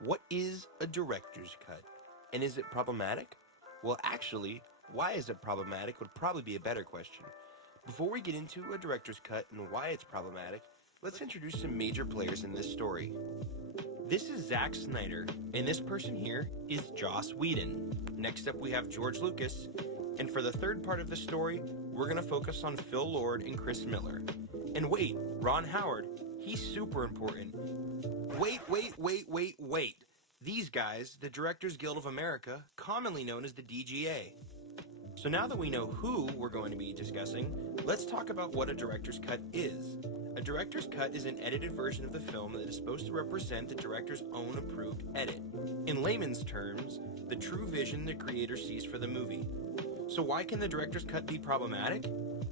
What is a director's cut? And is it problematic? Well, actually, why is it problematic would probably be a better question. Before we get into a director's cut and why it's problematic, let's introduce some major players in this story. This is Zack Snyder, and this person here is Joss Whedon. Next up we have George Lucas, and for the third part of the story, we're going to focus on Phil Lord and Chris Miller. And wait, Ron Howard, he's super important. Wait. These guys, the Directors Guild of America, commonly known as the DGA. So now that we know who we're going to be discussing, let's talk about what a director's cut is. A director's cut is an edited version of the film that is supposed to represent the director's own approved edit. In layman's terms, the true vision the creator sees for the movie. So why can the director's cut be problematic?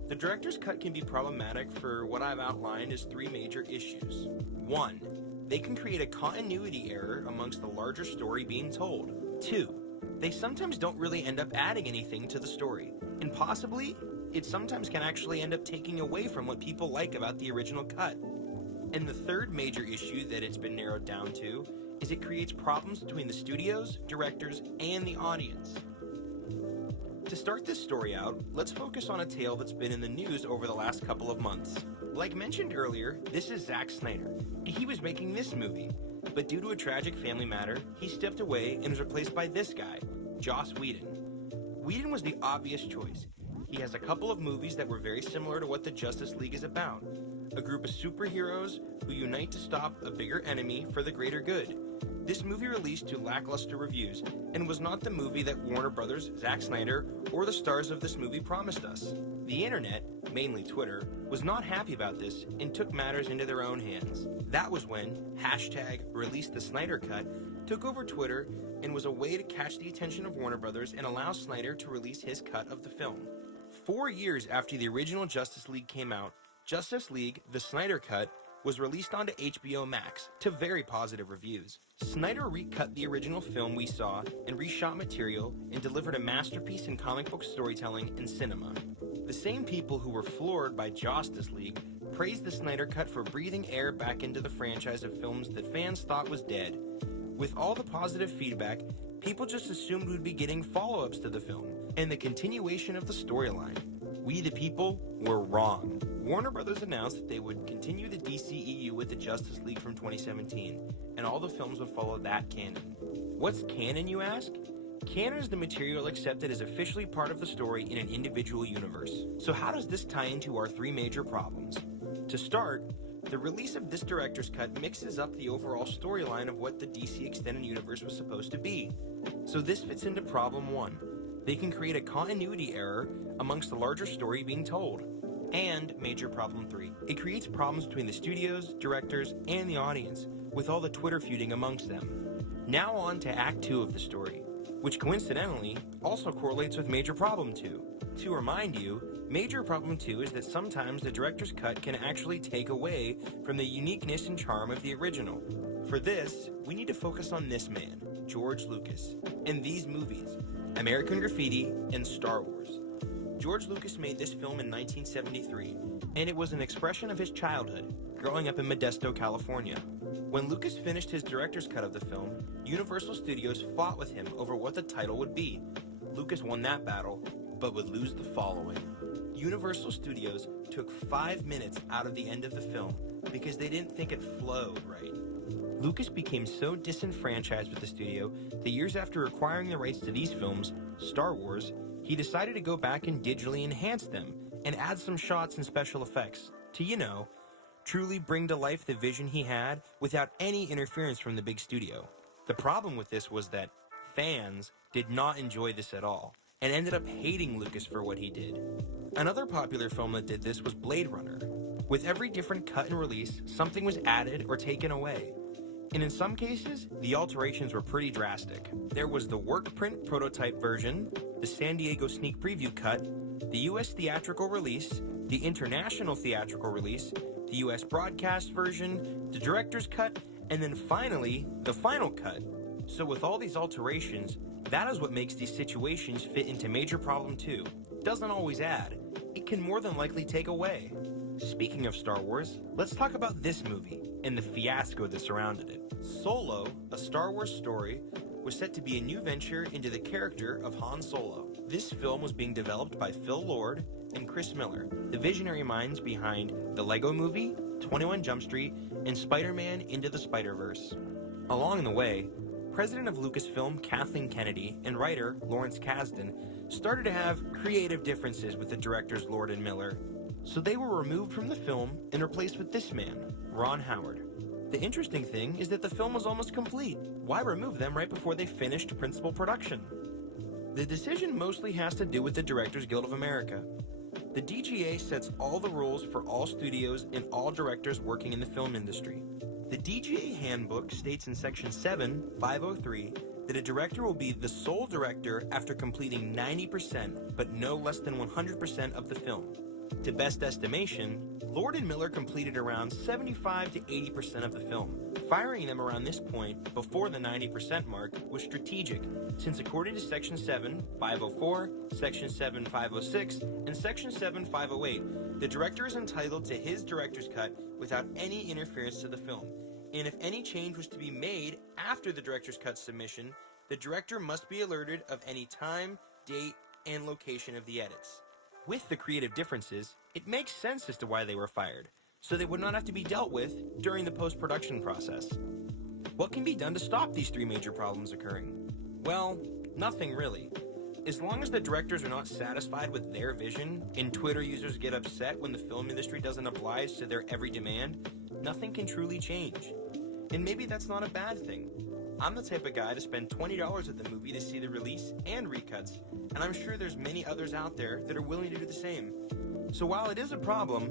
The director's cut can be problematic for what I've outlined as three major issues. 1. They can create a continuity error amongst the larger story being told. 2. They sometimes don't really end up adding anything to the story. And possibly, it sometimes can actually end up taking away from what people like about the original cut. And the third major issue that it's been narrowed down to is it creates problems between the studios, directors, and the audience. To start this story out, let's focus on a tale that's been in the news over the last couple of months. Like mentioned earlier, this is Zack Snyder. He was making this movie, but due to a tragic family matter, he stepped away and was replaced by this guy, Joss Whedon. Whedon was the obvious choice. He has a couple of movies that were very similar to what the Justice League is about. A group of superheroes who unite to stop a bigger enemy for the greater good. This movie released to lackluster reviews and was not the movie that Warner Brothers, Zack Snyder, or the stars of this movie promised us. The internet, mainly Twitter, was not happy about this and took matters into their own hands. That was when #ReleaseTheSnyderCut took over Twitter and was a way to catch the attention of Warner Brothers and allow Snyder to release his cut of the film. 4 years after the original Justice League came out, Justice League, the Snyder Cut, was released onto HBO Max to very positive reviews. Snyder recut the original film we saw and reshot material and delivered a masterpiece in comic book storytelling and cinema. The same people who were floored by Justice League praised the Snyder Cut for breathing air back into the franchise of films that fans thought was dead. With all the positive feedback, people just assumed we'd be getting follow-ups to the film and the continuation of the storyline. We the people were wrong. Warner Brothers announced that they would continue the DCEU with the Justice League from 2017, and all the films would follow that canon. What's canon, you ask? Canon is the material accepted as officially part of the story in an individual universe. So how does this tie into our three major problems? To start, the release of this director's cut mixes up the overall storyline of what the DC Extended Universe was supposed to be. So this fits into problem 1. They can create a continuity error amongst the larger story being told. And major problem 3. It creates problems between the studios, directors, and the audience, with all the Twitter feuding amongst them. Now on to Act 2 of the story, which coincidentally also correlates with Major Problem 2. To remind you, Major Problem 2 is that sometimes the director's cut can actually take away from the uniqueness and charm of the original. For this, we need to focus on this man, George Lucas, and these movies, American Graffiti and Star Wars. George Lucas made this film in 1973, and it was an expression of his childhood, growing up in Modesto, California. When Lucas finished his director's cut of the film, Universal Studios fought with him over what the title would be. Lucas won that battle, but would lose the following. Universal Studios took 5 minutes out of the end of the film because they didn't think it flowed right. Lucas became so disenfranchised with the studio that years after acquiring the rights to these films, Star Wars, he decided to go back and digitally enhance them and add some shots and special effects to, truly bring to life the vision he had without any interference from the big studio. The problem with this was that fans did not enjoy this at all and ended up hating Lucas for what he did. Another popular film that did this was Blade Runner. With every different cut and release, something was added or taken away. And in some cases, the alterations were pretty drastic. There was the work print prototype version, the San Diego sneak preview cut, the US theatrical release, the international theatrical release, the US broadcast version, the director's cut, and then finally, the final cut. So with all these alterations, that is what makes these situations fit into Major Problem 2. Doesn't always add. It can more than likely take away. Speaking of Star Wars, let's talk about this movie and the fiasco that surrounded it. Solo, a Star Wars story, was set to be a new venture into the character of Han Solo. This film was being developed by Phil Lord and Chris Miller, the visionary minds behind the Lego Movie, 21 Jump Street, and Spider-Man Into the Spider-Verse. Along the way, president of Lucasfilm Kathleen Kennedy and writer Lawrence Kasdan started to have creative differences with the directors Lord and Miller, so they were removed from the film and replaced with this man, Ron Howard. The interesting thing is that the film was almost complete. Why remove them right before they finished principal production? The decision mostly has to do with the Directors Guild of America. The DGA sets all the rules for all studios and all directors working in the film industry. The DGA handbook states in Section 7, 503, that a director will be the sole director after completing 90%, but no less than 100% of the film. To best estimation, Lord and Miller completed around 75 to 80% of the film. Firing them around this point, before the 90% mark, was strategic, since according to Section 7, 504, Section 7, 506, and Section 7, 508, the director is entitled to his director's cut without any interference to the film. And if any change was to be made after the director's cut submission, the director must be alerted of any time, date, and location of the edits. With the creative differences, it makes sense as to why they were fired, so they would not have to be dealt with during the post-production process. What can be done to stop these three major problems occurring? Well, nothing really. As long as the directors are not satisfied with their vision, and Twitter users get upset when the film industry doesn't oblige to their every demand, nothing can truly change. And maybe that's not a bad thing. I'm the type of guy to spend $20 at the movie to see the release and recuts, and I'm sure there's many others out there that are willing to do the same. So while it is a problem,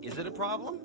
is it a problem?